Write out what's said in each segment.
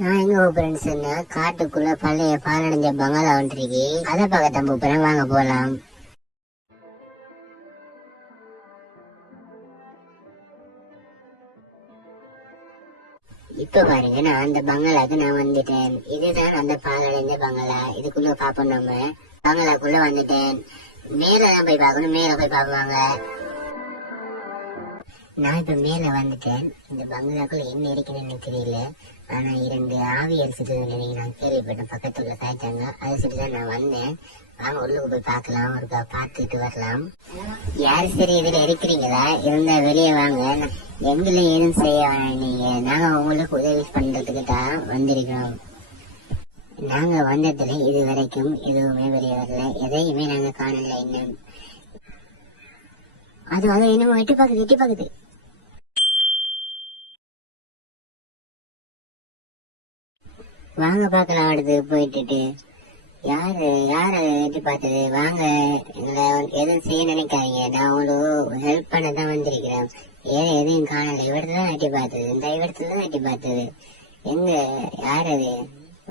நான் எங்க போறேன்னு சொன்னா காட்டுக்குள்ள பழைய பாலடைஞ்ச பங்களா வந்துருக்கு. அதை பக்கத்தான் போறேன், வாங்க போலாம். இப்ப பாருங்க, நான் அந்த பங்களாக்கு நான் வந்துட்டேன். இதுதான் அந்த பாலடைஞ்ச பங்களா. இதுக்குள்ள பாப்போம், நம்ம பங்களாக்குள்ள வந்துட்டேன். மேலதான் போய் பார்க்கணும், மேல போய் பாப்பாங்க. நான் இப்ப மேல வந்துட்டேன். இந்த பங்களாக்குள்ள என்ன இருக்குன்னு எனக்கு தெரியல. ஆனா 2 ஆவியல் சிறுதல் நான் கேள்விப்பட்டேன், பக்கத்துல காய்ச்சாங்க. அதை சுட்டுதான் நான் வந்தேன். வாங்க உள்ளுக்கு போய் பார்க்கலாம், ஒரு பார்த்துட்டு வரலாம். யாரு சரி இதுல இருக்கிறீங்களா? இருந்தா வெளியே வாங்க. எங்களை ஏதும் செய்ய நீங்க, நாங்க உங்களுக்கு உதவி பண்றதுக்கு தான் வந்திருக்கிறோம். நாங்க வந்ததுல இது வரைக்கும் எதுவுமே வெளியே வரல, எதையுமே நாங்க காணல இன்னும். அது என்னமோ எட்டி பாக்குது. வாங்க பாக்கலாம், அடுத்து போயிட்டு. யாரு எட்டி பார்த்தது? வாங்க, எங்களை எதுவும் செய்ய நினைக்காதீங்க. நான் உங்களுக்கு ஹெல்ப் பண்ண தான் வந்திருக்கிறேன். எதையும் காணல. இவர்தான் எட்டி பார்த்தது, இந்த இடத்துலதான் எட்டி பார்த்தது. எங்க யார் அது?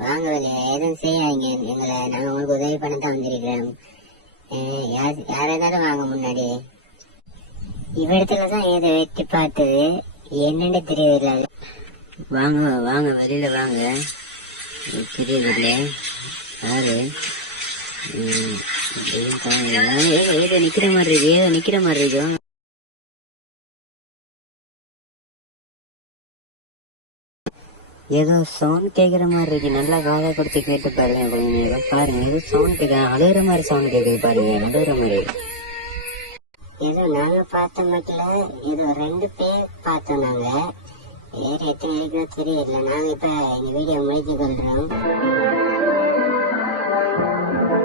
வாங்க வெளியே, எதுவும் செய்யாதீங்க எங்களை. நாங்க உங்களுக்கு உதவி பண்ண தான் வந்திருக்கிறோம். யாரா இருந்தாலும் வாங்க முன்னாடி. இவ்விடத்துலதான் ஏதோ எட்டி பார்த்தது, என்னன்னு தெரியல. வாங்க வெளியில வாங்க. தெரியல யாரு? ஏதோ நிக்கிற மாதிரி இருக்கும். ஏதோ சவுண்ட் கேக்குற மாதிரி இருக்கு. நல்லா காதை கொடுத்து கேட்டு பாருங்க. பாருங்க, ஏதோ சவுண்ட் கேட்க, அழுகுற மாதிரி சவுண்ட் கேக்குது. பாருங்க, அழுகுற மாதிரி. ஏதோ நாங்க பார்த்த மட்டும் ஏதோ 2 பேர் பார்த்தோம். நாங்க வேற எத்தனை இருக்குன்னு தெரியல. நாங்க இப்ப எங்க வீடியோ முடிச்சு கொள்றோம்.